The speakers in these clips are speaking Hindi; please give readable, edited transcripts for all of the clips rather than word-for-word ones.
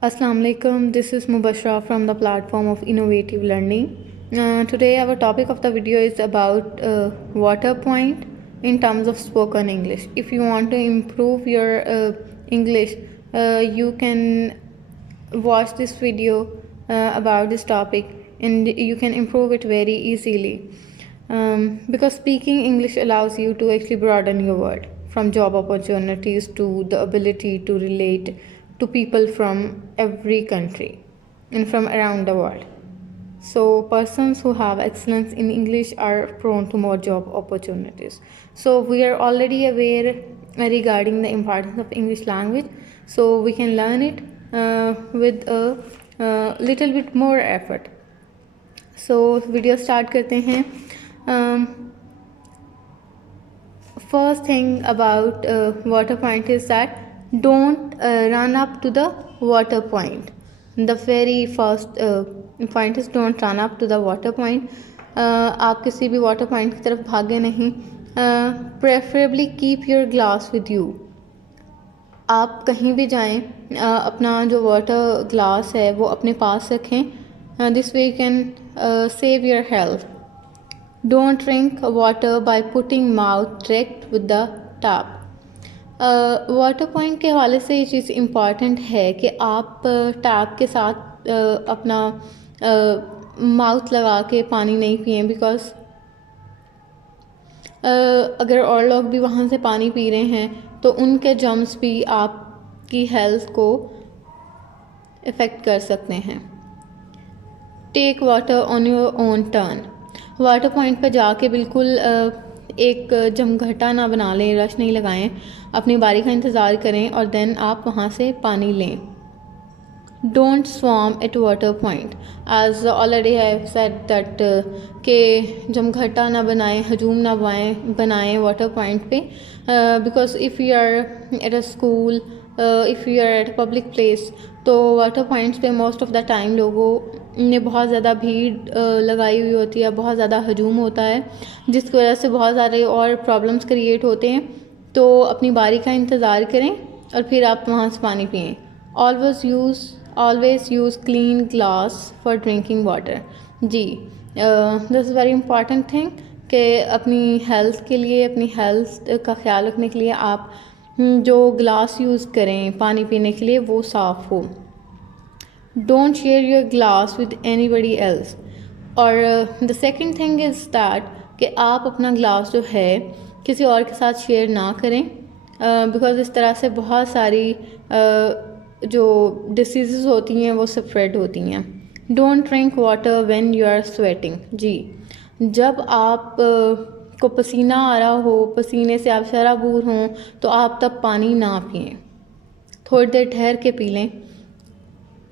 Assalamu alaikum. This is Mubashra from the platform of Innovative Learning. Today, our topic of the video is about water point in terms of spoken English. If you want to improve your English, you can watch this video about this topic and you can improve it very easily. Because speaking English allows you to actually broaden your world from job opportunities to the ability to relate to people from every country and from around the world. So, persons who have excellence in English are prone to more job opportunities. So, we are already aware regarding the importance of English language, so we can learn it with a little bit more effort. So, video start करते हैं. First thing about water point is that don't run up to the water point. The very first point is don't run up to the water point. आप किसी भी water point की तरफ भागे नहीं. Preferably keep your glass with you. आप कहीं भी जाएं अपना जो वाटर ग्लास है वो अपने पास रखें. This way you can save your health. Don't drink water by putting mouth direct with the tap. Water point के हवाले से ये चीज़ इम्पॉर्टेंट है कि आप टैप के साथ अपना माउथ लगा के पानी नहीं पिएं. बिकॉज अगर और लोग भी वहाँ से पानी पी रहे हैं तो उनके जर्म्स भी आपकी हेल्थ को इफ़ेक्ट कर सकते हैं. Take water on your own turn. Water point पर जाके बिल्कुल एक जमघटा ना बना लें, रश नहीं लगाएं, अपनी बारी का इंतज़ार करें और देन आप वहाँ से पानी लें. Don't swarm at water point. As already I said that के जमघटा ना बनाएं, हजूम ना बनाएं वाटर पॉइंट पे. Because if you are at a school, if you are at a public place, तो वाटर पॉइंट्स पे मोस्ट ऑफ द टाइम लोगों ने बहुत ज़्यादा भीड़ लगाई हुई होती है, बहुत ज़्यादा हजूम होता है, जिसकी वजह से बहुत सारे और प्रॉब्लम्स क्रिएट होते हैं. तो अपनी बारी का इंतज़ार करें और फिर आप वहाँ से पानी पिएं. Always use clean glass for drinking water. जी, this is very important thing कि अपनी हेल्थ के लिए, अपनी हेल्थ का ख्याल रखने के लिए आप जो ग्लास यूज़ करें पानी पीने के लिए वो साफ़ हो. Don't share your glass with anybody else. और the second thing is that कि आप अपना ग्लास जो है किसी और के साथ शेयर ना करें. बिकॉज इस तरह से बहुत सारी जो डिसीज़ होती हैं वो स्प्रेड होती हैं. Don't drink water when you are sweating. जी, जब आप को पसीना आ रहा हो, पसीने से आप शराबूर हों, तो आप तब पानी ना पिएं, थोड़ी देर ठहर के पी लें.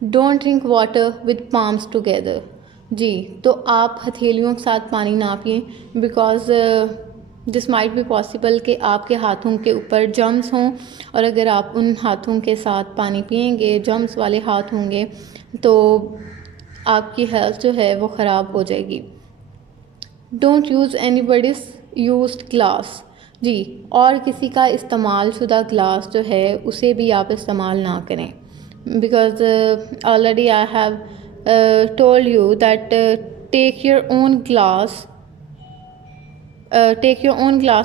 Don't drink water with palms together. जी, तो आप हथेलियों के साथ पानी ना पिएं. Because this might be possible कि आपके हाथों के ऊपर जर्म्स हों, और अगर आप उन हाथों के साथ पानी पिएंगे, जर्म्स वाले हाथ होंगे, तो आपकी हेल्थ जो है वो ख़राब हो जाएगी. Don't use anybody's used glass. जी, और किसी का इस्तेमाल शुदा ग्लास जो है उसे भी आप इस्तेमाल ना करें. Because already I have told you that take your own glass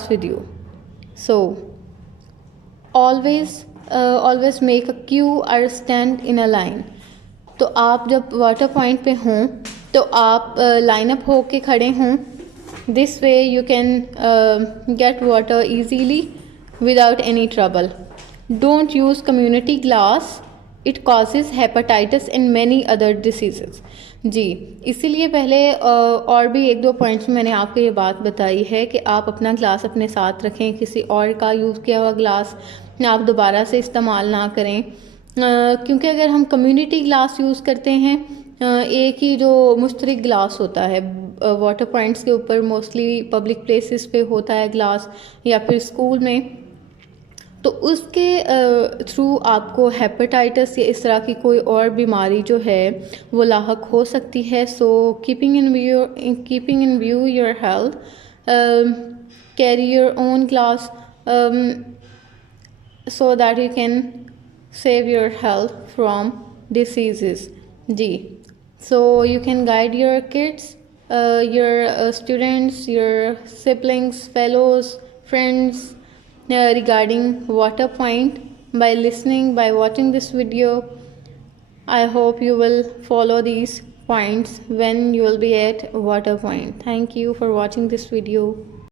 with you. So always make a queue or stand in a line. तो आप जब वाटर पॉइंट पे हों तो आप लाइन अप हो के खड़े हों. This way you can get water easily without any trouble. Don't use community glass. It causes hepatitis and many other disease. जी, इसीलिए पहले और भी एक दो पॉइंट्स में मैंने आपको ये बात बताई है कि आप अपना ग्लास अपने साथ रखें. किसी और का यूज़ किया हुआ ग्लास आप दोबारा से इस्तेमाल ना करें. क्योंकि अगर हम कम्युनिटी ग्लास यूज़ करते हैं, एक ही जो मुश्तरक ग्लास होता है वाटर पॉइंट्स के ऊपर, मोस्टली पब्लिक प्लेसेस पे होता है ग्लास, या फिर स्कूल में, तो उसके थ्रू आपको हेपेटाइटिस या इस तरह की कोई और बीमारी जो है वो लाहक हो सकती है. So keeping in view your health, carry your own glass so that you can save your health from diseases. जी, so you can guide your kids, your students, your siblings, fellows, friends regarding water point by listening, by watching this video. I hope you will follow these points when you will be at water point. Thank you for watching this video.